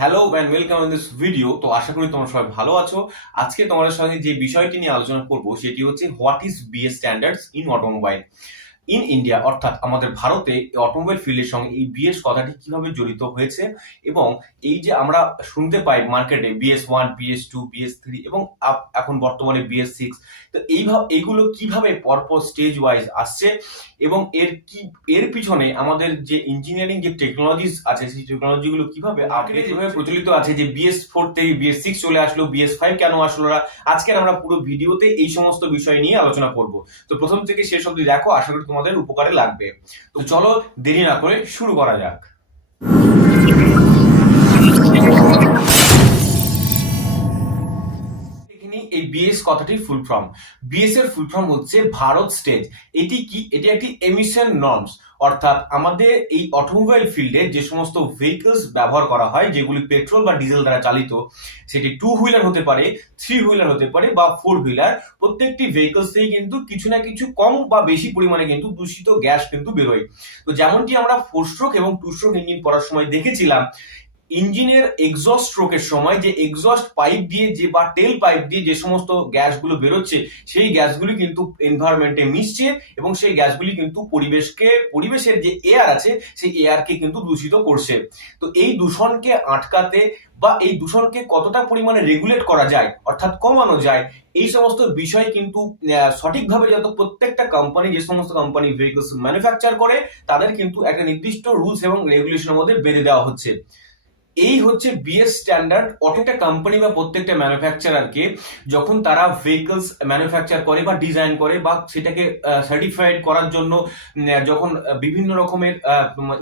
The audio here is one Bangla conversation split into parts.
Hello and welcome in this video. তো আশা করি তোমরা সবাই ভালো আছো। আজকে তোমাদের সঙ্গে যে বিষয়টি নিয়ে আলোচনা করব সেটি হচ্ছে what is BS standards in automobile in India, অর্থাৎ আমাদের ভারতে অটোমোবাইল ফিল্ডের সঙ্গে এই বিএস কথাটি কিভাবে জড়িত হয়েছে এবং এই যে আমরা শুনতে পাই মার্কেটে BS1, BS2, BS3 এবং এখন বর্তমানে BS6। তো এইগুলো কিভাবে পরপর স্টেজ ওয়াইজ আসছে এবং এর পিছনে আমাদের যে ইঞ্জিনিয়ারিং যে টেকনোলজিস আছে সেই টেকনোলজিগুলো কিভাবে আপডেট যেভাবে প্রচলিত আছে, যে BS4 থেকে BS6 চলে আসলো, BS5 কেন আসলো না, আজকে আমরা পুরো ভিডিওতে এই সমস্ত বিষয় নিয়ে আলোচনা করব। তো প্রথম থেকে শেষ অবধি দেখো, আশা করি তোমাদের উপকারে লাগবে। তো চলো দেরি না করে শুরু করা যাক। এই বিএস কথাটির ফুল ফর্ম, বিএস এর ফুল ফর্ম হচ্ছে ভারত স্টেজ। এটি একটি এমিশন নর্মস, অর্থাৎ আমাদের এই অটোমোবাইল ফিল্ডে যে সমস্ত ভেহিকলস ব্যবহার করা হয় যেগুলি পেট্রোল বা ডিজেল দ্বারা চালিত, সেটি 2 হুইলার হতে পারে, 3 হুইলার হতে পারে বা 4 হুইলার, প্রত্যেকটি ভেহিকলসেই কিন্তু কিছু না কিছু কম বা বেশি পরিমাণে কিন্তু দূষিত গ্যাস কিন্তু বেরোয়। তো যেমনটি আমরা 4 স্ট্রোক এবং 2 স্ট্রোক ইঞ্জিন পড়ার সময় দেখেছিলাম, ইঞ্জিনের এক্সস্ট স্ট্রোকের সময় যে এক্সস্ট পাইপ দিয়ে যে বা টেল পাইপ দিয়ে যে সমস্ত গ্যাসগুলো বেরোচ্ছে, সেই গ্যাসগুলি কিন্তু এনভায়রনমেন্টে মিশছে এবং সেই গ্যাসগুলি কিন্তু পরিবেশের যে এয়ার আছে সেই এয়ারকে কিন্তু দূষিত করছে। তো এই দূষণকে আটকাতে বা এই দূষণকে কতটা পরিমাণে রেগুলেট করা যায় অর্থাৎ কমানো যায়, এই সমস্ত বিষয় কিন্তু সঠিকভাবে যত প্রত্যেকটা কোম্পানি, যে সমস্ত কোম্পানি ভেহিকলস ম্যানুফ্যাকচার করে, তাদের কিন্তু একটা নির্দিষ্ট রুলস এবং রেগুলেশনের মধ্যে বেঁধে দেওয়া হচ্ছে। এই হচ্ছে বিএস স্ট্যান্ডার্ড। প্রত্যেকটা কোম্পানি বা প্রত্যেকটা ম্যানুফ্যাকচারারকে যখন তারা ভেহিকলস ম্যানুফ্যাকচার করে বা ডিজাইন করে বা সেটাকে সার্টিফাইড করার জন্য যখন বিভিন্ন রকমের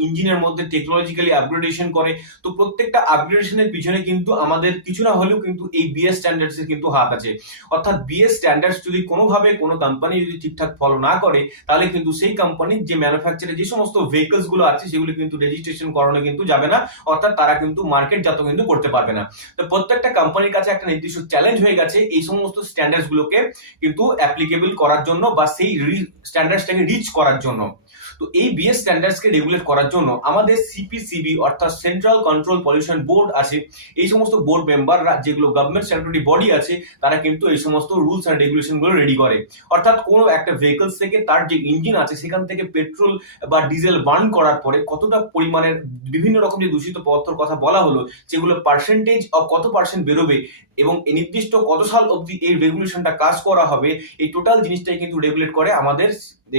ইঞ্জিনের মধ্যে টেকনোলজিক্যালি আপগ্রেডেশন করে, তো প্রত্যেকটা আপগ্রেডেশনের পিছনে কিন্তু আমাদের কিছু না হলেও কিন্তু এই বিএস স্ট্যান্ডার্ডস এর কিন্তু হাত আছে। অর্থাৎ বিএস স্ট্যান্ডার্ডস যদি কোনোভাবে কোনো কোম্পানি যদি ঠিকঠাক ফলো না করে, তাহলে কিন্তু সেই কোম্পানির যে ম্যানুফ্যাকচারে যে সমস্ত ভেহিকলস গুলো আছে সেগুলো কিন্তু রেজিস্ট্রেশন করানো কিন্তু যাবে না, অর্থাৎ তারা কিন্তু মার্কেটজাত কিন্তু করতে পারবে না। তো প্রত্যেকটা কোম্পানির কাছে একটা নির্দিষ্ট চ্যালেঞ্জ হয়ে গেছে এই সমস্ত স্ট্যান্ডার্ডস গুলোকে কিন্তু অ্যাপ্লিকেবল করার জন্য বা সেই স্ট্যান্ডার্ডসটাকে রিচ করার জন্য। তো এই বিএস স্ট্যান্ডার্ডসকে রেগুলেট করার জন্য আমাদের সিপিসিবি অর্থাৎ সেন্ট্রাল কন্ট্রোল পলিউশন বোর্ড আছে। এই সমস্ত বোর্ড মেম্বাররা, যেগুলো গভর্নমেন্ট স্ট্যাটুটরি বডি আছে, তারা কিন্তু এই সমস্ত রুলস এন্ড রেগুলেশন গুলো রেডি করে। অর্থাৎ কোনো একটা ভেহিকলস থেকে তার যে ইঞ্জিন আছে সেখান থেকে পেট্রোল বা ডিজেল বার্ন করার পরে কতটা পরিমাণের বিভিন্ন রকম যে দূষিত পদার্থের কথা বলা হলো, সেগুলো পার্সেন্টেজ কত পার্সেন্ট বেরোবে এবং নির্দিষ্ট কত সাল অবধি এই রেগুলেশনটা কাজ করা হবে, এই টোটাল জিনিসটাই কিন্তু রেগুলেট করে আমাদের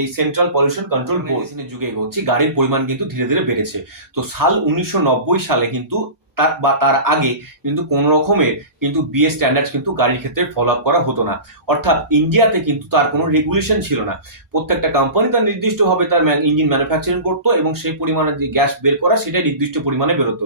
এই সেন্ট্রাল পলিউশন কন্ট্রোল বোর্ড। যুগে এগোচ্ছি, গাড়ির পরিমাণ কিন্তু ধীরে ধীরে বেড়েছে। তো সাল 1990 সালে কিন্তু তার আগে কিন্তু কোন রকমের কিন্তু বিএস স্ট্যান্ডার্ড কিন্তু গাড়ির ক্ষেত্রে ফলো আপ করা হতো না। অর্থাৎ ইন্ডিয়াতে কিন্তু তার কোনো রেগুলেশন ছিল না। প্রত্যেকটা কোম্পানি তার নির্দিষ্টভাবে তার ইঞ্জিন ম্যানুফ্যাকচারিং করতো এবং সেই পরিমাণে যে গ্যাস বের করা সেটাই নির্দিষ্ট পরিমাণে বেরোতো।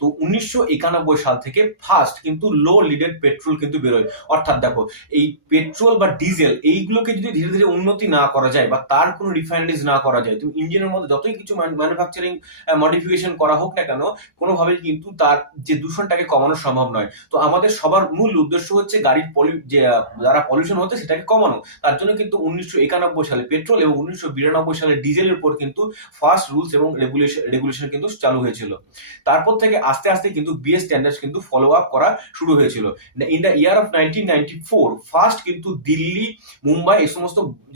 তো 1991 সাল থেকে ফার্স্ট কিন্তু লো লিডেড পেট্রোল কিন্তু বেরোয়। অর্থাৎ দেখো, এই পেট্রোল বা ডিজেল এইগুলোকে যদি ধীরে ধীরে উন্নতি না করা যায় বা তার কোনো রিফাইনারিজ না করা যায়, তুমি ইঞ্জিনের মধ্যে যতই কিছু ম্যানুফ্যাকচারিং মডিফিকেশন করা হোক না কেন, কোনোভাবেই কিন্তু তার যে দূষণটাকে কমানো সম্ভব নয়। তো আমাদের সবার মূল উদ্দেশ্য হচ্ছে গাড়ির যে যারা পলিউশন হচ্ছে সেটাকে কমানো। তার জন্য কিন্তু 1991 সালে পেট্রোল এবং 1992 সালে ডিজেলের উপর কিন্তু ফার্স্ট রুলস এবং রেগুলেশন কিন্তু চালু হয়েছিল। তারপর থেকে আস্তে আস্তে কিন্তু বিএস স্ট্যান্ডার্ডস কিন্তু ফলো আপ করা শুরু হয়েছিল। In the year of 1994 first কিন্তু দিল্লি, মুম্বাই,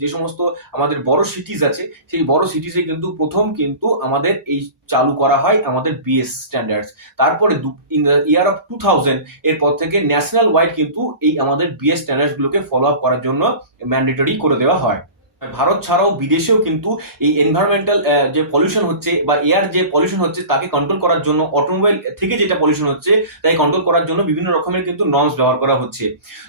যে সমস্ত আমাদের বড় সিটিজ আছে, সেই বড় সিটিজে কিন্তু প্রথম কিন্তু আমাদের এই চালু করা হয় আমাদের বিএস স্ট্যান্ডার্ডস। তারপরে ইন দ্য ইয়ার অফ 2000 এরপর থেকে ন্যাশনাল ওয়াইড কিন্তু এই আমাদের বিএস স্ট্যান্ডার্ডস গুলোকে ফলো আপ করার জন্য ম্যান্ডেটরি করে দেওয়া হয়। ভারত ছাড়াও বিদেশেও কিন্তু এই এনভায়রনমেন্টাল যে পলিউশন হচ্ছে বা এয়ার যে পলিউশন হচ্ছে তাকে কন্ট্রোল করার জন্য, অটোমোবাইল থেকে যেটা পলিউশন হচ্ছে তাই কন্ট্রোল করার জন্য বিভিন্ন রকমের কিন্তু নর্মস ব্যবহার করা হচ্ছে।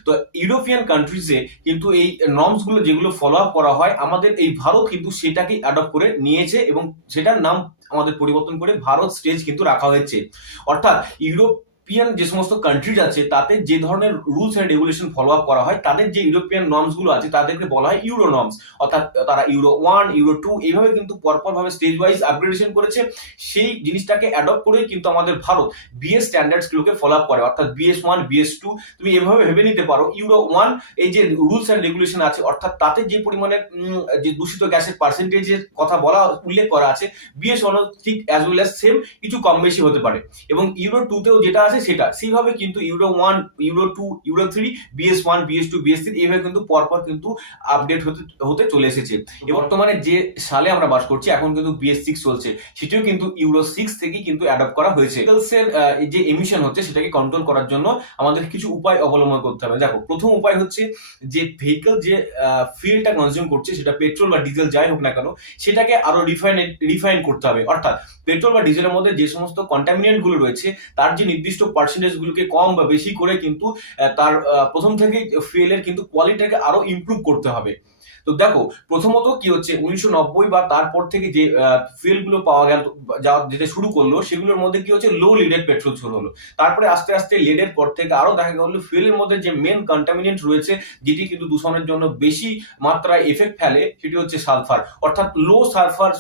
তো ইউরোপিয়ান কান্ট্রিজে কিন্তু এই নর্মস গুলো যেগুলো ফলো আপ করা হয়, আমাদের এই ভারত কিন্তু সেটাকেই অ্যাডপ্ট করে নিয়েছে এবং সেটার নাম আমাদের পরিবর্তন করে ভারত স্টেজ কিন্তু রাখা হয়েছে। অর্থাৎ ইউরোপিয়ান ইউরোপিয়ান যে সমস্ত কান্ট্রিজ আছে তাতে যে ধরনের rules and regulation follow up করা হয়, তাদের যে ইউরোপিয়ান নর্মস গুলো আছে তাদেরকে বলা হয় ইউরো নর্মস। অর্থাৎ তারা ইউরো 1, ইউরো 2 এইভাবে কিন্তু পরপর ভাবে স্টেজ ওয়াইজ আপগ্রেডেশন করেছে। সেই জিনিসটাকে অ্যাডপ্ট করেই কিন্তু আমাদের ভারত বিএস স্ট্যান্ডার্ডস গুলোকে ফলো আপ করে। অর্থাৎ BS1, BS2 তুমি এভাবে ভেবে নিতে পারো। ইউরো 1 এই যে রুলস এন্ড রেগুলেশন আছে, অর্থাৎ তাতে যে পরিমাণে যে দূষিত গ্যাসের পার্সেন্টেজের কথা উল্লেখ করা আছে, BS1 ঠিক অ্যাজ ওয়েল অ্যাজ সেম, কিছু কম বেশি হতে পারে। এবং ইউরো 2 তেও যেটা আছে সেটা সেইভাবে কিন্তু euro 1, euro 2, euro 3, BS1, BS2, BS3 এইভাবে কিন্তু পরপর কিন্তু আপডেট হতে চলে এসেছে। বর্তমানে যে সালে আমরা বাস করছি এখন কিন্তু BS6 চলছে, সেটিও কিন্তু ইউরো 6 থেকে কিন্তু অ্যাডপ্ট করা হয়েছে। ভেহিকলসের যে এমিশন হচ্ছে সেটাকে কন্ট্রোল করার জন্য আমাদের কিছু উপায় অবলম্বন করতে হবে। দেখো, প্রথম উপায় হচ্ছে যে ভেহিকল যে ফুয়েলটা কনজিউম করছে, সেটা পেট্রোল বা ডিজেল যাই হোক না কেন, সেটাকে আরো রিফাইন করতে হবে। অর্থাৎ পেট্রোল বা ডিজেলের মধ্যে যে সমস্ত কন্টামিনেন্ট গুলো রয়েছে তার যে নির্দিষ্ট পার্সেন্টেজ গুলোকে কম বা বেশি করে কিন্তু তার প্রথম থেকে ফুয়েলের কিন্তু কোয়ালিটিটাকে আরো ইমপ্রুভ করতে হবে। তো দেখো, প্রথমত কি হচ্ছে, 1990 বা তারপর থেকে যে ফুয়েল গুলো পাওয়া গেল, যেতে শুরু করলো, সেগুলোর মধ্যে কি হচ্ছে, লো লিডেড পেট্রোল শুরু হলো। তারপরে আস্তে আস্তে লিডের পর থেকে আরো দেখা গেল ফুয়েলের মধ্যে যে মেন কন্টামিনেন্ট রয়েছে, যেটি কিন্তু দূষণের জন্য বেশি মাত্রায় এফেক্ট ফেলে, সেটি হচ্ছে সালফার। অর্থাৎ লো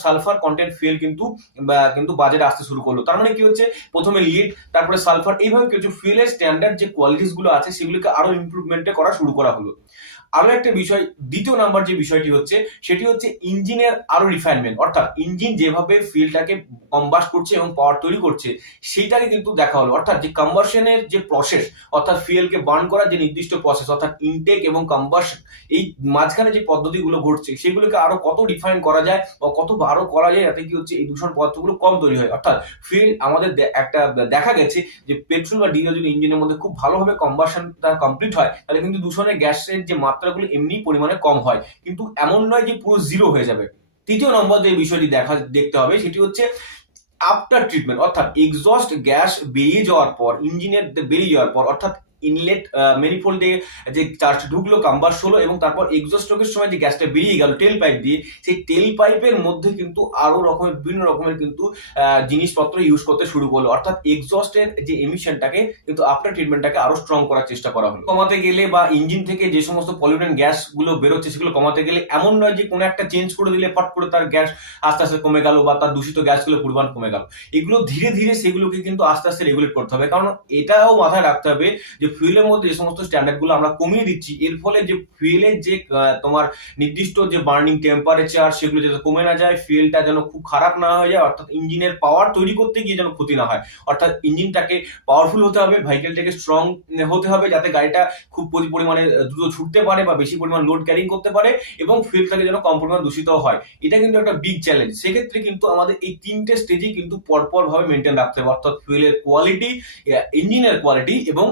সালফার কন্টেন্ট ফুয়েল কিন্তু বাজারে আসতে শুরু করলো। তার মানে কি হচ্ছে, প্রথমে লিড, তারপরে সালফার, এইভাবে কিছু ফুয়েলের স্ট্যান্ডার্ড যে কোয়ালিটিস গুলো আছে সেগুলোকে আরো ইমপ্রুভমেন্টে করা শুরু করা হলো। আরো একটা বিষয়, দ্বিতীয় নাম্বার যে বিষয়টি হচ্ছে, সেটি হচ্ছে ইঞ্জিনের আরো রিফাইনমেন্ট। অর্থাৎ ইঞ্জিন যেভাবে ফুয়েলটাকে কম্বাস্ট করছে এবং পাওয়ার তৈরি করছে সেইটাকে কিন্তু দেখা হলো। অর্থাৎ যে কম্বাসনের যে প্রসেস, অর্থাৎ ফুয়েলকে বার্ন করার যে নির্দিষ্ট প্রসেস, অর্থাৎ ইনটেক এবং কম্বাসন, এই মাঝখানে যে পদ্ধতিগুলো ঘটছে সেগুলোকে আরো কত রিফাইন করা যায় বা কত আরো করা যায় যাতে কি হচ্ছে এই দূষণ পদার্থগুলো কম তৈরি হয়। অর্থাৎ ফুয়েল আমাদের একটা দেখা গেছে যে পেট্রোল বা ডিজেল যদি ইঞ্জিনের মধ্যে খুব ভালোভাবে কম্বাসনটা কমপ্লিট হয়, তাহলে কিন্তু দূষণের গ্যাসের যে মাত্রাগুলো এমনি পরিমাণে কম হয়, কিন্তু এমন নয় যে পুরো জিরো হয়ে যাবে। তৃতীয় নম্বর যে বিষয়টি দেখতে হবে সেটি হচ্ছে আফটার ট্রিটমেন্ট। অর্থাৎ এক্সস্ট গ্যাস বেরিয়ে যাওয়ার পর, ইঞ্জিনের বেরিয়ে যাওয়ার পর, অর্থাৎ ইনলেট ম্যানিফোল্ডে যে চার্জ ঢুকলো, কম্বাস্ট হলো এবং তারপর এক্সস্ট স্ট্রোকের সময় যে গ্যাসটা বেরিয়ে গেল টেল পাইপ দিয়ে, সেই টেল পাইপের মধ্যে কিন্তু আরো বিভিন্ন রকমের কিন্তু জিনিসপত্র ইউজ করতে শুরু করলো। অর্থাৎ এক্সস্টের যে এমিশনটাকে কিন্তু আফটার ট্রিটমেন্টটাকে আরো স্ট্রং করার চেষ্টা করা হলো। কমাতে গেলে বা ইঞ্জিন থেকে যে সমস্ত পলিউটেন্ট গ্যাস গুলো বেরোচ্ছে সেগুলো কমাতে গেলে এমন নয় যে কোনো একটা চেঞ্জ করে দিলে ফট করে তার গ্যাস আস্তে আস্তে কমে গেল বা তার দূষিত গ্যাসগুলোর পরিমাণ কমে গেল। এগুলো ধীরে ধীরে সেগুলোকে কিন্তু আস্তে আস্তে রেগুলেট করতে হবে। কারণ এটাও মাথায় রাখতে হবে যে ফুয়েলের মধ্যে যে সমস্ত স্ট্যান্ডার্ড গুলো আমরা কমিয়ে দিচ্ছি, এর ফলে যে ফুয়েলের যে তোমার নির্দিষ্ট যে বার্নিং টেম্পারেচার সেগুলো যাতে কমে না যায়, ফুয়েলটা যেন খুব খারাপ না হয়ে যায়, অর্থাৎ ইঞ্জিনের পাওয়ার তৈরি করতে গিয়ে যেন ক্ষতি না হয়। অর্থাৎ ইঞ্জিনটাকে পাওয়ারফুল হতে হবে, ভেহিকেলটাকে স্ট্রং হতে হবে, যাতে গাড়িটা খুব পরিমাণে দ্রুত ছুটতে পারে বা বেশি পরিমাণ লোড ক্যারিং করতে পারে এবং ফুয়েলটাকে যেন কম পরিমাণ দূষিত হয়। এটা কিন্তু একটা বিগ চ্যালেঞ্জ। সেক্ষেত্রে কিন্তু আমাদের এই তিনটে স্টেজই কিন্তু পরপর ভাবে মেনটেন রাখতে হবে। অর্থাৎ ফুয়েলের কোয়ালিটি, ইঞ্জিনের কোয়ালিটি এবং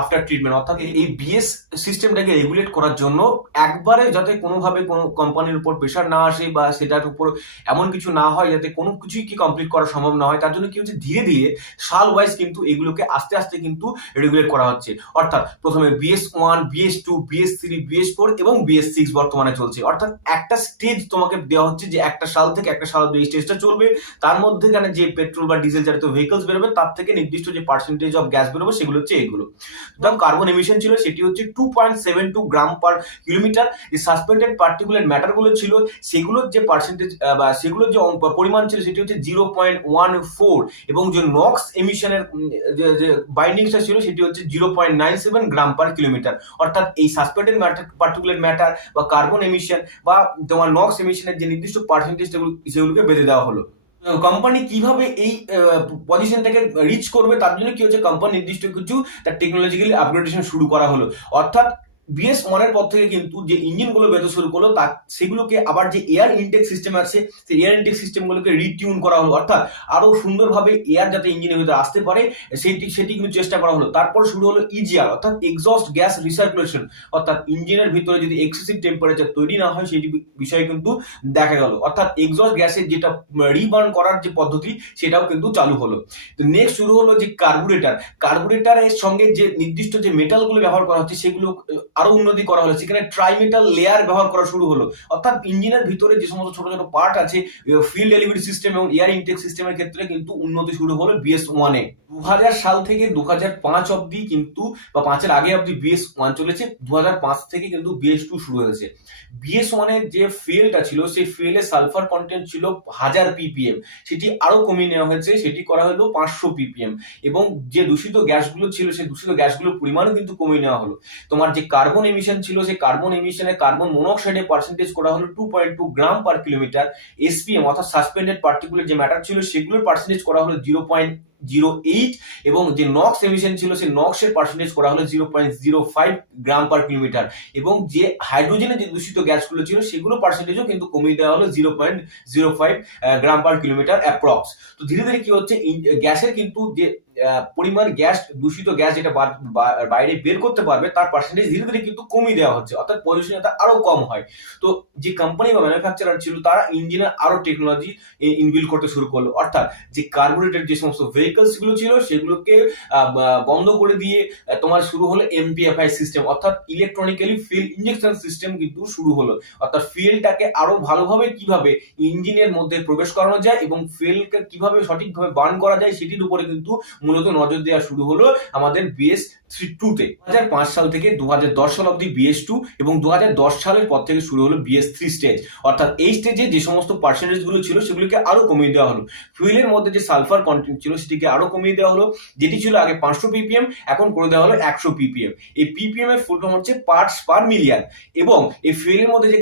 আফটার ট্রিটমেন্ট। অর্থাৎ এই বিএস সিস্টেমটাকে রেগুলেট করার জন্য একবারে যাতে কোনোভাবে কোনো কোম্পানির উপর প্রেশার না আসে বা সেটার উপর এমন কিছু না হয় যাতে কোনো কিছুই কি কমপ্লিট করা সম্ভব না হয়, তার জন্য কি হচ্ছে, ধীরে ধীরে সাল ওয়াইজ কিন্তু এগুলোকে আস্তে আস্তে কিন্তু রেগুলেট করা হচ্ছে। অর্থাৎ প্রথমে BS1, BS2, BS3, BS4 এবং BS6 বর্তমানে চলছে। অর্থাৎ একটা স্টেজ তোমাকে দেওয়া হচ্ছে যে একটা সাল থেকে একটা সাল এই স্টেজটা চলবে, তার মধ্যেখানে যে পেট্রোল বা ডিজেল চালিত ভেহিকলস বেরোবে তার থেকে নির্দিষ্ট যে পার্সেন্টেজ অফ গ্যাস বেরোবে সেগুলো হচ্ছে এইগুলো। যেমন কার্বন এমিশন ছিল সেটি হচ্ছে 2.72 গ্রাম পার কিলোমিটার। যে সাসপেন্ডেড পার্টিকুলেট ম্যাটার গুলো ছিল সেগুলোর যে পার্সেন্টেজ বা সেগুলোর যে পরিমাণ ছিল সেটি হচ্ছে 0.14 এবং যে নক্স এমিশনের যে বাইন্ডিংসটা ছিল সেটি হচ্ছে 0.97 গ্রাম পার কিলোমিটার। অর্থাৎ এই সাসপেন্ডেড পার্টিকুলেট ম্যাটার বা কার্বন এমিশন বা তোমার নক্স এমিশনের যে নির্দিষ্ট পার্সেন্টেজ সেগুলোকে বেঁধে দেওয়া হলো। কোম্পানি কিভাবে এই পজিশনটাকে রিচ করবে তার জন্য কি হচ্ছে, কোম্পানি নির্দিষ্ট কিছু তার টেকনোলজিক্যালি আপগ্রেডেশন শুরু করা হলো। অর্থাৎ BS1 এর পর থেকে কিন্তু যে ইঞ্জিনগুলো বেরোতে শুরু করলো সেগুলোকে আবার যে এয়ার ইনটেক সিস্টেম আছে সেই এয়ার ইনটেক সিস্টেমগুলোকে রিটিউন করা হলো। অর্থাৎ আরো সুন্দরভাবে এয়ার যাতে ইঞ্জিনের ভিতরে আসতে পারে সেটি কিন্তু চেষ্টা করা হলো। তারপর শুরু হলো EGR, অর্থাৎ এক্সস্ট গ্যাস রিসার্কুলেশন। অর্থাৎ ইঞ্জিনের ভিতরে যদি এক্সেসিভ টেম্পারেচার তৈরি না হয় সেই বিষয়ে কিন্তু দেখা গেল। অর্থাৎ এক্সস্ট গ্যাসের যেটা রিবার্ন করার যে পদ্ধতি সেটাও কিন্তু চালু হলো। তো নেক্সট শুরু হলো যে কার্বুরেটরের সঙ্গে যে নির্দিষ্ট যে মেটালগুলো ব্যবহার করা হচ্ছে সেগুলো আরো উন্নতি করা হলো, সেখানে ট্রাইমেটাল লেয়ার ব্যবহার করা শুরু হলো, অর্থাৎ ইঞ্জিনের ভিতরে যে সমস্ত ছোট ছোট পার্ট আছে, ফিল ডেলিভারি সিস্টেম এবং এয়ার ইনটেক সিস্টেমের ক্ষেত্রে কিন্তু উন্নতি শুরু হলো BS1-এ। 2000 সাল থেকে 2005 অব্দি কিন্তু, বা 5-এর আগে অব্দি BS1 চলেছে, 2005 থেকে কিন্তু BS2 শুরু হয়েছে। BS1-এর যে ফিলটা ছিল, সেই ফিলের সালফার কন্টেন্ট ছিল 1000 ppm, সেটি আরো কমিয়ে নেওয়া হয়েছে, সেটি করা হলো 500 ppm, এবং যে দূষিত গ্যাসগুলো ছিল সেই দূষিত গ্যাসগুলোর পরিমাণও কিন্তু কমিয়ে নেওয়া হলো। তোমার যে কার্বন এমিশন ছিল, সেই কার্বন এমিশনে কার্বন মনোক্সাইডের পার্সেন্টেজ করা হলো 2.2 গ্রাম পার কিলোমিটার। SPM অর্থাৎ সাসপেন্ডেড পার্টিকুলার যে ম্যাটার ছিল, সেগুলোর পার্সেন্টেজ করা হলো 0.08, এবং যে নক্স এমিশন ছিল, সেই নক্স এর পার্সেন্টেজ করা হলো 0.05 গ্রাম পার কিলোমিটার, এবং যে হাইড্রোজেনের যে দূষিত গ্যাসগুলো ছিল, সেগুলো পার্সেন্টেজও কিন্তু কমিয়ে দেওয়া হলো 0.05 গ্রাম পার কিলোমিটার অ্যাপ্রক্স। তো ধীরে ধীরে কি হচ্ছে, গ্যাসের কিন্তু যে পরিমাণ গ্যাস, দূষিত গ্যাস যেটা বাইরে বের করতে পারবে, তার পার্সেন্টেজ ধীরে ধীরে কিন্তু কমিয়ে দেওয়া হচ্ছে, অর্থাৎ পলিউশনটা আরো কম হয়। তো যে কোম্পানি বা ম্যানুফ্যাকচারার ছিল, তারা ইঞ্জিনে আরো টেকনোলজি ইনবিল্ড করতে শুরু করলো, অর্থাৎ যে কার্বোরেটেড যে সমস্ত ভেহিকলস গুলো ছিল, সেগুলোকে বন্ধ করে দিয়ে তোমার শুরু হলো MPFI সিস্টেম, অর্থাৎ ইলেকট্রনিক্যালি ফিউল ইনজেকশন সিস্টেম কিন্তু শুরু হলো, অর্থাৎ ফিউলটাকে আরো ভালোভাবে কিভাবে ইঞ্জিনের মধ্যে প্রবেশ করানো যায় এবং ফিউলকে কিভাবে সঠিকভাবে বার্ন করা যায়, সেটির উপরে কিন্তু মূলত নজর দেওয়া শুরু হলো আমাদের BS2-তে। 2005 সাল থেকে 2010 সাল অবধি BS2, এবং 2010 সালের পর থেকে শুরু হলো BS3 স্টেজ, অর্থাৎ এই স্টেজে যে সমস্ত পার্সেন্টেজ গুলো ছিল, সেগুলোকে আরো কমিয়ে দেওয়া হলো। ফুয়েলের মধ্যে যে সালফার কন্টেন্ট ছিল, সেটিকে আরো কমিয়ে দেওয়া হলো, যেটি ছিল আগে 500 ppm, এখন করে দেওয়া হলো 100 ppm। এই ppm এর ফুল ফর্ম হচ্ছে পার্টস পার মিলিয়ন। এবং এই ফুয়েলের মধ্যে যে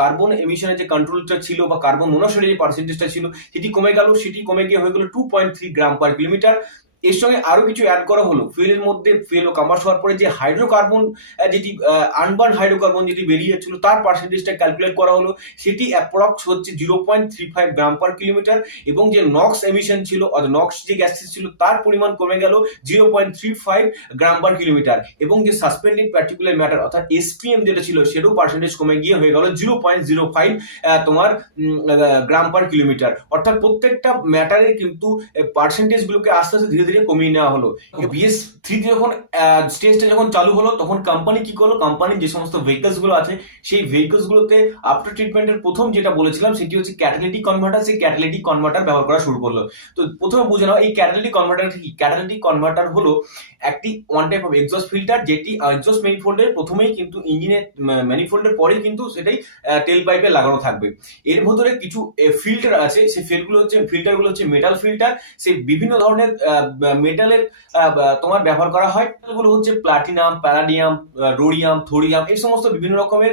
কার্বন এমিশনের যে কন্ট্রোলটা ছিল, বা কার্বন মনোক্সাইডের যে পার্সেন্টেজটা ছিল, সেটি কমে গেল, সেটি কমে গিয়ে হয়ে গেল 2.3 গ্রাম পার কিলোমিটার। এর সঙ্গে আরো কিছু অ্যাড করা হলো, ফুয়েলের মধ্যে ফুয়েল কম্বাস্ট হওয়ার পরে যে হাইড্রোকার্বন, যেটি আনবার্ন হাইড্রোকার্বন যেটি বেরিয়ে যাচ্ছিল, তার পার্সেন্টেজটা ক্যালকুলেট করা হলো, সেটি অ্যাপ্রক্স হচ্ছে 0.35 গ্রাম পার কিলোমিটার, এবং যে নক্স এমিশন ছিল, নক্স যে গ্যাস ছিল, তার পরিমাণ কমে গেল 0.35 গ্রাম পার কিলোমিটার, এবং যে সাসপেন্ডেড পার্টিকুলার ম্যাটার অর্থাৎ SPM যেটা ছিল, সেটাও পার্সেন্টেজ কমে গিয়ে হয়ে গেল 0.05 তোমার গ্রাম পার কিলোমিটার। অর্থাৎ প্রত্যেকটা ম্যাটারের কিন্তু পার্সেন্টেজ গুলোকে আস্তে আস্তে ধীরে ধীরে কমিয়ে নেওয়া হলো। BS3 যখন স্টেজটা যখন চালু হলো, তখন কোম্পানি কি করলো, কোম্পানি যে সমস্ত ভেহিকলস গুলো আছে, সেই ভেহিকলস গুলোতে আফটার ট্রিটমেন্টের প্রথম যেটা বলেছিলাম, সেটি হচ্ছে ক্যাটালিটিক কনভার্টার। সেই ক্যাটালিটিক কনভার্টার ব্যবহার করা শুরু করলো। তো প্রথমে বুঝে নাও এই ক্যাটালিটিক কনভার্টার কি। ক্যাটালিটিক কনভার্টার হলো একটি one type of exhaust filter, যেটি এক্সস্ট ম্যানিফোল্ডের প্রথমেই কিন্তু ইঞ্জিনের ম্যানিফোল্ডের পরেই কিন্তু সেটাই টেল পাইপে লাগানো থাকবে। এর ভেতরে কিছু ফিল্টার আছে, সেই ফিল্টারগুলো হচ্ছে মেটাল ফিল্টার। সেই বিভিন্ন ধরনের মেটালের তোমার ব্যবহার করা হয়। এগুলো হচ্ছে প্লাটিনাম, প্যালাডিয়াম, রোডিয়াম, থোরিয়াম, এই সমস্ত বিভিন্ন রকমের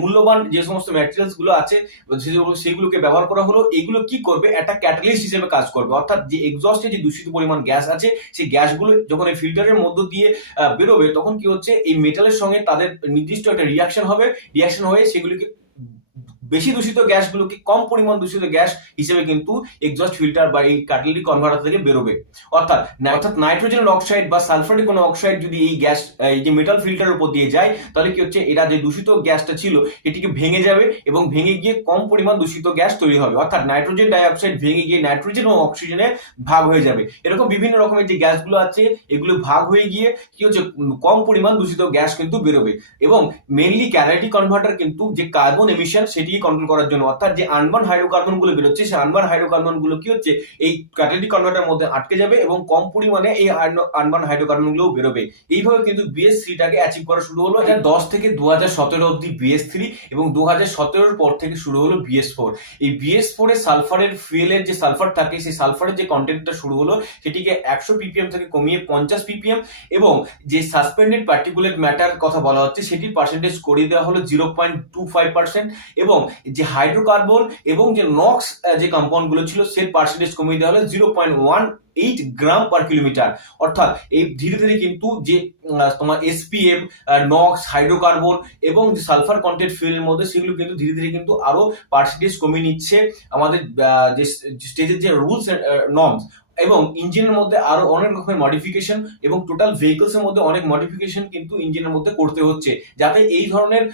মূল্যবান যে সমস্ত ম্যাটেরিয়ালস গুলো আছে, সেগুলোকে ব্যবহার করা হলো। এগুলো কি করবে, একটা ক্যাটালিস্ট হিসেবে কাজ করবে, অর্থাৎ যে এক্সস্টে যে দূষিত পরিমাণ গ্যাস আছে, সেই গ্যাসগুলো যখন এই ফিল্টারের মধ্য দিয়ে বেরোবে, তখন কি হচ্ছে, এই মেটালের সঙ্গে তাদের নির্দিষ্ট একটা রিয়াকশন হবে, রিয়াকশন হয়ে সেগুলিকে বেশি দূষিত গ্যাসগুলোকে কম পরিমাণ দূষিত গ্যাস হিসেবে কিন্তু এক্সস্ট ফিল্টার বা এই ক্যাটালিটিক কনভার্টার থেকে বেরোবে। অর্থাৎ নাইট্রোজেন অক্সাইড বা সালফারিক কোনো অক্সাইড যদি এই গ্যাস, এই যে মেটাল ফিল্টারের উপর দিয়ে যায়, তাহলে কি হচ্ছে, এরা যে দূষিত গ্যাসটা ছিল, এটিকে ভেঙে যাবে, এবং ভেঙে গিয়ে কম পরিমাণ দূষিত গ্যাস তৈরি হবে। অর্থাৎ নাইট্রোজেন ডাইঅক্সাইড ভেঙে গিয়ে নাইট্রোজেন ও অক্সিজেনে ভাগ হয়ে যাবে। এরকম বিভিন্ন রকমের যে গ্যাসগুলো আছে, এগুলো ভাগ হয়ে গিয়ে কি হচ্ছে, কম পরিমাণ দূষিত গ্যাস কিন্তু বেরোবে। এবং মেইনলি ক্যাটালিটিক কনভার্টার কিন্তু যে কার্বন এমিশন, সেটি কন্ট্রোল করার জন্য, অর্থাৎ যে আনবার্ন হাইড্রোকার্বন গুলো বেরোচ্ছে, সেই আনবার্ন হাইড্রোকার্বন গুলো কি হচ্ছে, এই ক্যাটালিটিক কনভার্টারের মধ্যে আটকে যাবে, এবং কম পরিমাণে এই আনবার্ন হাইড্রোকার্বন গুলো বেরোবে। এইভাবে কিন্তু BS3টাকে অ্যাচিভ করা শুরু হলো। 2010 থেকে 2017 অবধি BS3, এবং 2017 পর থেকে শুরু হলো BS4। এই BS4 এর সালফারের ফুয়েলের যে সালফার থাকে, সেই সালফারের যে কন্টেন্টটা শুরু হলো, সেটিকে 100 ppm থেকে কমিয়ে 50 ppm, এবং যে সাসপেন্ডেড পার্টিকুলেট ম্যাটার কথা বলা হচ্ছে, সেটির পার্সেন্টেজ করিয়ে দেওয়া হলো 0.25%, এবং যে হাইড্রোকার্বন এবং যে নক্স যে কম্পাউন্ড গুলো ছিল, সে পার্সেন্টেজ কমিয়ে দেওয়া হলো 0.18 গ্রাম পার কিলোমিটার। অর্থাৎ এই ধীরে ধীরে কিন্তু যে তোমার SPM, নক্স, হাইড্রোকার্বন এবং যে সালফার কন্টেন্ট ফুয়েলের মধ্যে, সেগুলো কিন্তু ধীরে ধীরে কিন্তু আরো পার্সেন্টেজ কমিয়ে নিচ্ছে আমাদের যে স্টেজের যে রুলস নর্মস, এবং ইঞ্জিনের মধ্যে আরো অনেক রকমের মডিফিকেশন, এবং টোটাল ভেহিকলস এর মধ্যে অনেক মডিফিকেশন কিন্তু ইঞ্জিনের মধ্যে করতে হচ্ছে, যাতে এই ধরনের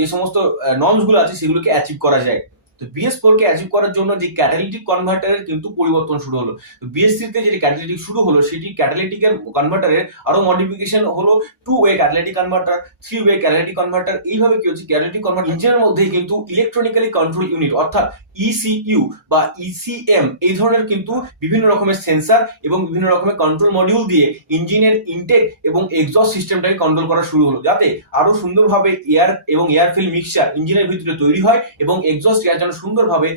যে সমস্ত নর্মস গুলো আছে, সেগুলোকে অ্যাচিভ করা যায়। তো BS4 কে অ্যাচিভ করার জন্য যে ক্যাটালিটিক কনভার্টারের কিন্তু পরিবর্তন শুরু হলো। তো BS3 তে যে ক্যাটালিটিক শুরু হলো সেটি ক্যাটালিটিক কনভার্টারের আরো মডিফিকেশন হলো 2 way catalytic converter, 3 way catalytic converter. এইভাবে কি হচ্ছে ক্যাটালিটিক কনভার্টার ইঞ্জিনের মধ্যেই কিন্তু ইলেকট্রনিক্যালি কন্ট্রোল ইউনিট অর্থাৎ ECU বা ECM এই ধরনের কিন্তু বিভিন্ন রকমের সেন্সর এবং বিভিন্ন রকমের কন্ট্রোল মডিউল দিয়ে ইঞ্জিনের ইনটেক এবং এক্সস্ট সিস্টেমটাকে কন্ট্রোল করা শুরু হলো, যাতে আরো সুন্দরভাবে এয়ার এবং এয়ার ফিল মিক্সচার ইঞ্জিনের ভিতরে তৈরি হয় এবং এক্সস্ট গ্যাস যেন সুন্দরভাবে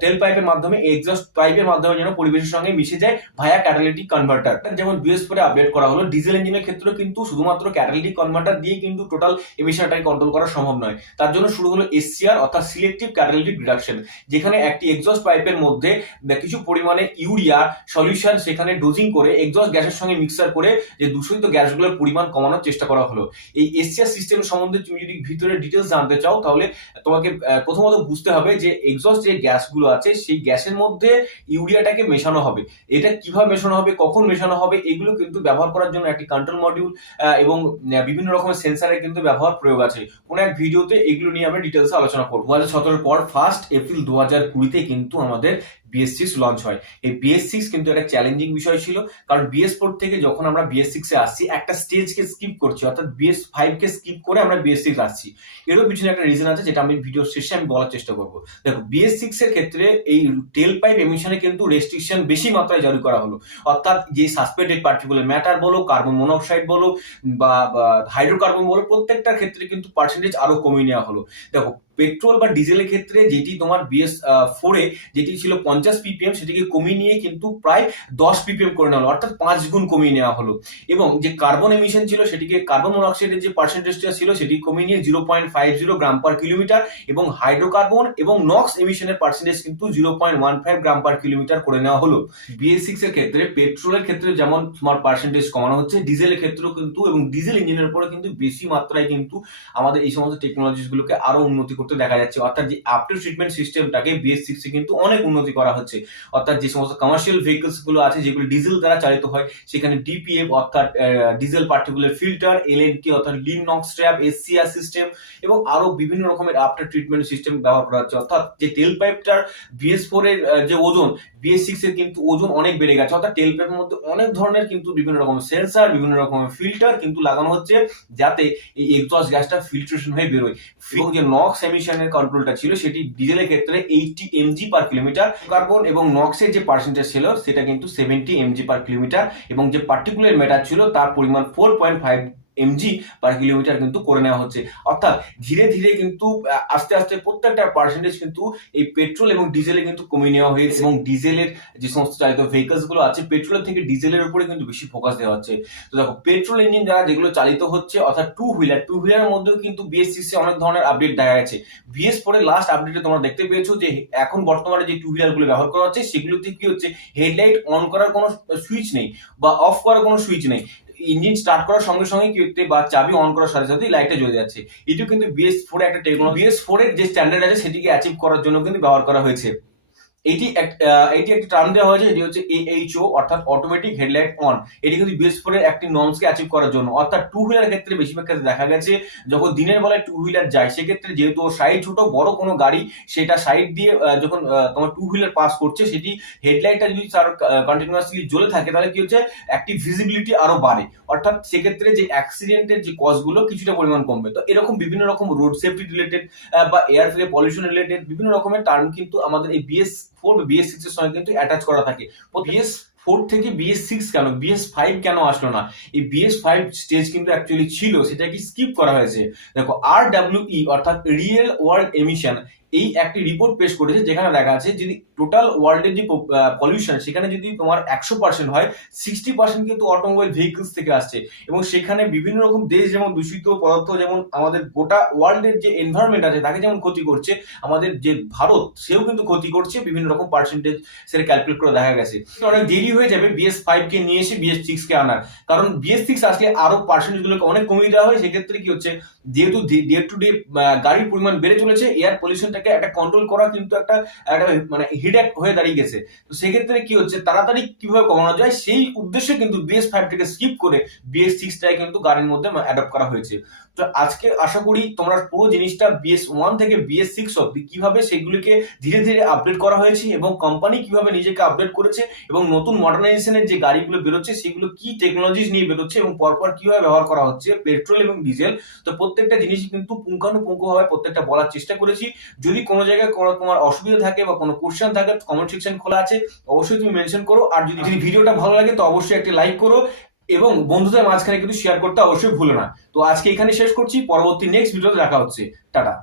টেল পাইপের মাধ্যমে এক্সস্ট পাইপের মাধ্যমে যেন পরিবেশের সঙ্গে মিশে যায় ভায়া ক্যাটালিটিক কনভার্টার। যেমন BS4 এ আপডেট করা হলো, ডিজেল ইঞ্জিনের ক্ষেত্রেও কিন্তু শুধুমাত্র ক্যাটালিটিক কনভার্টার দিয়ে কিন্তু টোটাল এমিশনটাকে কন্ট্রোল করা সম্ভব নয়। তার জন্য শুরু হলো SCR অর্থাৎ সিলেক্টিভ ক্যাটালিটিক রিডাকশন, যেখানে একটি এক্সস্ট পাইপের মধ্যে কিছু পরিমাণে ইউরিয়া সলিউশন সেখানে ডোজিং করে এক্সস্ট গ্যাসের সঙ্গে মিক্সার করে যে দূষিত গ্যাসগুলোর পরিমাণ কমানোর চেষ্টা করা হলো। এই SCR সিস্টেম সম্বন্ধে তুমি যদি ভিতরে ডিটেলস জানতে চাও তাহলে তোমাকে প্রথমত বুঝতে হবে যে এক্সস্ট যে গ্যাসগুলো আছে সেই গ্যাসের মধ্যে ইউরিয়াটাকে মেশানো হবে। এটা কিভাবে মেশানো হবে, কখন মেশানো হবে, এগুলো কিন্তু ব্যবহার করার জন্য একটি কন্ট্রোল মডিউল এবং বিভিন্ন রকমের সেন্সারের কিন্তু ব্যবহার প্রয়োগ আছে। কোন এক ভিডিওতে এগুলো নিয়ে আমরা ডিটেলসে আলোচনা করব। 2017 পর 1 এপ্রিল 2020 কিন্তু আমাদের BS6 লঞ্চ হয়। এই BS6 কিন্তু একটা চ্যালেঞ্জিং বিষয় ছিল, কারণ BS4 থেকে যখন আমরা BS6 এ আসছি একটা স্টেজকে স্কিপ করছি, অর্থাৎ BS5 কে স্কিপ করে আমরা BS6 আসছি। এরও পিছনে একটা রিজন আছে যেটা আমি ভিডিও শেষে আমি বলার চেষ্টা করব। দেখো BS6 এর ক্ষেত্রে এই টেল পাইপ এমিশনে কিন্তু রেস্ট্রিকশন বেশি মাত্রায় জারি করা হলো, অর্থাৎ যে সাসপেন্ডেড পার্টিকুলার ম্যাটার বলো, কার্বন মনোক্সাইড বলো বা হাইড্রোকার্বন বলো, প্রত্যেকটার ক্ষেত্রে কিন্তু পার্সেন্টেজ আরো কমিয়ে নেওয়া হলো। দেখো পেট্রোল বা ডিজেলের ক্ষেত্রে যেটি তোমার BS4 এ যেটি ছিল 50 ppm সেটিকে কমিয়ে নিয়ে কিন্তু প্রায় 10 ppm করে নেওয়া হলো, অর্থাৎ 5 গুণ কমিয়ে নেওয়া হলো। এবং যে কার্বন এমিশন ছিল সেটিকে কার্বন মনোক্সাইডের যে পার্সেন্টেজটা ছিল সেটি কমিয়ে নিয়ে 0.50 গ্রাম পার কিলোমিটার এবং হাইড্রোকার্বন এবং নক্স এমিশনের পার্সেন্টেজ কিন্তু 0.15 গ্রাম পার কিলোমিটার করে নেওয়া হলো। BS6 এর ক্ষেত্রে পেট্রোলের ক্ষেত্রে যেমন তোমার পার্সেন্টেজ কমানো হচ্ছে, ডিজেলের ক্ষেত্রেও কিন্তু এবং ডিজেল ইঞ্জিনের উপরে কিন্তু বেশি মাত্রায় কিন্তু আমাদের এই সমস্ত টেকনোলজিস গুলোকে আরো উন্নতি করতে দেখা যাচ্ছে, অর্থাৎ যে আফটার ট্রিটমেন্ট সিস্টেমটাকে BS6 এ কিন্তু অনেক উন্নতি করা হচ্ছে। অর্থাৎ যে সমস্ত কমার্শিয়াল ভেহিকলস গুলো আছে যেগুলো ডিজেল দ্বারা চালিত হয় সেখানে DPF অর্থাৎ ডিজেল পার্টিকুলার ফিল্টার, LNT অর্থাৎ lean NOx trap, SCR system এবং আরো বিভিন্ন রকমের আফটার ট্রিটমেন্ট সিস্টেম ব্যবহার করা হচ্ছে। অর্থাৎ যে টেল পাইপটার BS4 এর যে ওজন, BS6 এর কিন্তু ওজন অনেক বেড়ে গেছে, অর্থাৎ টেল পাইপের মধ্যে অনেক ধরনের কিন্তু বিভিন্ন রকমের সেন্সর, বিভিন্ন রকমের ফিল্টার কিন্তু লাগানো হচ্ছে যাতে এই এক্সস্ট গ্যাসটা ফিল্ট্রেশন হয়ে বেরোয়। এবং যে নক্স এমিশনের কন্ট্রোলটা ছিল সেটি ডিজেলের ক্ষেত্রে 80 mg পার কিলোমিটার, কার্বন এবং নক্সের যে পার্সেন্টেজ ছিল সেটা কিন্তু 70 mg পার কিলোমিটার এবং যে পার্টিকুলার ম্যাটার ছিল তার পরিমাণ 4.5 mg পার কিলোমিটার কিন্তু করে নেওয়া হচ্ছে। অর্থাৎ ধীরে ধীরে কিন্তু আস্তে আস্তে প্রত্যেকটা পার্সেন্টেজ কিন্তু এই পেট্রোল এবং ডিজেলে কিন্তু কমিয়ে নেওয়া হয়েছে। এবং ডিজেলের যে সমস্ত চালিত ভেহিকলস গুলো আছে পেট্রোলের থেকে ডিজেলের উপরে কিন্তু বেশি ফোকাস দেওয়া হচ্ছে। তো দেখো পেট্রোল ইঞ্জিন দ্বারা যেগুলো চালিত হচ্ছে অর্থাৎ টু হুইলারের মধ্যেও কিন্তু BS6 এ অনেক ধরনের আপডেট দেখা গেছে। BS4 এর লাস্ট আপডেটে তোমরা দেখতে পেয়েছো যে এখন বর্তমানে যে টু হুইলার গুলো ব্যবহার করা হচ্ছে সেগুলোতে কি হচ্ছে, হেডলাইট অন করার কোনো সুইচ নেই বা অফ করার কোনো সুইচ নেই, ইঞ্জিন স্টার্ট করার সঙ্গে সঙ্গে কি হচ্ছে বা চাবি অন করার সাথে সাথে লাইটটা জ্বলে যাচ্ছে। এটিও কিন্তু BS4 এর একটা টেকনোলজি। BS4 এর যে স্ট্যান্ডার্ড আছে সেটিকে অ্যাচিভ করার জন্য কিন্তু ব্যবহার করা হয়েছে। এটি একটি টার্ম দেওয়া হয়েছে, এটি হচ্ছে AHO অর্থাৎ অটোমেটিক হেডলাইট অন। এটি কিন্তু BS4 এর একটি নর্মসকে অ্যাচিভ করার জন্য। অর্থাৎ টু হুইলার ক্ষেত্রে বেশিরভাগ ক্ষেত্রে দেখা গেছে যখন দিনের বেলায় টু হুইলার যায় সেক্ষেত্রে যেহেতু সাইড ছোট, বড় কোনো গাড়ি সেটা সাইড দিয়ে যখন তোমার টু হুইলার পাস করছে সেটি হেডলাইটটা যদি তার কন্টিনিউয়াসলি জ্বলে থাকে তাহলে কি হচ্ছে একটি ভিজিবিলিটি আরো বাড়ে, অর্থাৎ সেক্ষেত্রে যে অ্যাক্সিডেন্টের যে কজগুলো কিছুটা পরিমাণ কমবে। তো এরকম বিভিন্ন রকম রোড সেফটি রিলেটেড বা এয়ার পলিউশন রিলেটেড বিভিন্ন রকমের টার্ম কিন্তু আমাদের এই BS4 বা BS6 এর সঙ্গে কিন্তু অ্যাটাচ করা থাকে। BS4 থেকে BS6 কেন, BS5 কেন আসলো না? এই BS5 স্টেজ কিন্তু অ্যাকচুয়ালি ছিল, সেটা কি স্কিপ করা হয়েছে। দেখো RWE অর্থাৎ রিয়েল ওয়ার্ল্ড এমিশন এই একটি রিপোর্ট পেশ করেছে যেখানে দেখা আছে যদি টোটাল ওয়ার্ল্ডের যে পলিউশন সেখানে যদি তোমার 100% হয় 60% কিন্তু অটোমোবাইল ভেহিকলস থেকে আসছে। এবং সেখানে বিভিন্ন রকম দেশ যেমন দূষিত পদার্থ যেমন আমাদের গোটা ওয়ার্ল্ডের যে এনভায়রনমেন্ট আছে তাকে যেমন ক্ষতি করছে, আমাদের যে ভারত সেও কিন্তু ক্ষতি করছে বিভিন্ন রকম পার্সেন্টেজ সেটা ক্যালকুলেট করে দেখা গেছে। অনেক দেরি হয়ে যাবে BS5 কে নিয়ে এসে BS6 কে আনার, কারণ BS6 আসলে আরো পার্সেন্টেজ গুলোকে অনেক কমিয়ে দেওয়া হয়। সেক্ষেত্রে কি হচ্ছে যেহেতু ডে টু ডে গাড়ির পরিমাণ বেড়ে চলেছে, এয়ার পলিউশনটাকে একটা কন্ট্রোল করা কিন্তু একটা মানে হিডেক হয়ে দাঁড়িয়ে গেছে। তো সেক্ষেত্রে কি হচ্ছে তাড়াতাড়ি কিভাবে কমানো যায় সেই উদ্দেশ্যে কিন্তু BS5 থেকে স্কিপ করে BS6 টাই কিন্তু গাড়ির মধ্যে অ্যাডপ্ট করা হয়েছে। তো আজকে আশা করি তোমরা পুরো জিনিসটা BS1 থেকে BS6 অব্দি কিভাবে সেগুলিকে ধীরে ধীরে আপডেট করা হয়েছে এবং কোম্পানি কিভাবে নিজেকে আপডেট করেছে এবং নতুন মডার্নাইজেশনের যে গাড়িগুলো বেরোচ্ছে সেগুলো কি টেকনোলজিস নিয়ে বেরোচ্ছে এবং পরপর কিভাবে ব্যবহার করা হচ্ছে পেট্রোল এবং ডিজেল। তো প্রত্যেকটা জিনিস কিন্তু পুঙ্খানুপুঙ্খভাবে প্রত্যেকটা বলার চেষ্টা করেছি। যদি কোনো জায়গায় কোনো তোমার অসুবিধা থাকে বা কোনো কোশ্চেন থাকে, কমেন্ট সেকশন খোলা আছে, অবশ্যই তুমি মেনশন করো। আর যদি ভিডিওটা ভালো লাগে তো অবশ্যই একটা লাইক করো এবং বন্ধুদের মাঝখানে কিন্তু শেয়ার করতে অবশ্যই ভুলো না। তো আজকে এখানে শেষ করছি, পরবর্তী নেক্সট ভিডিওতে দেখা হচ্ছে। টাটা।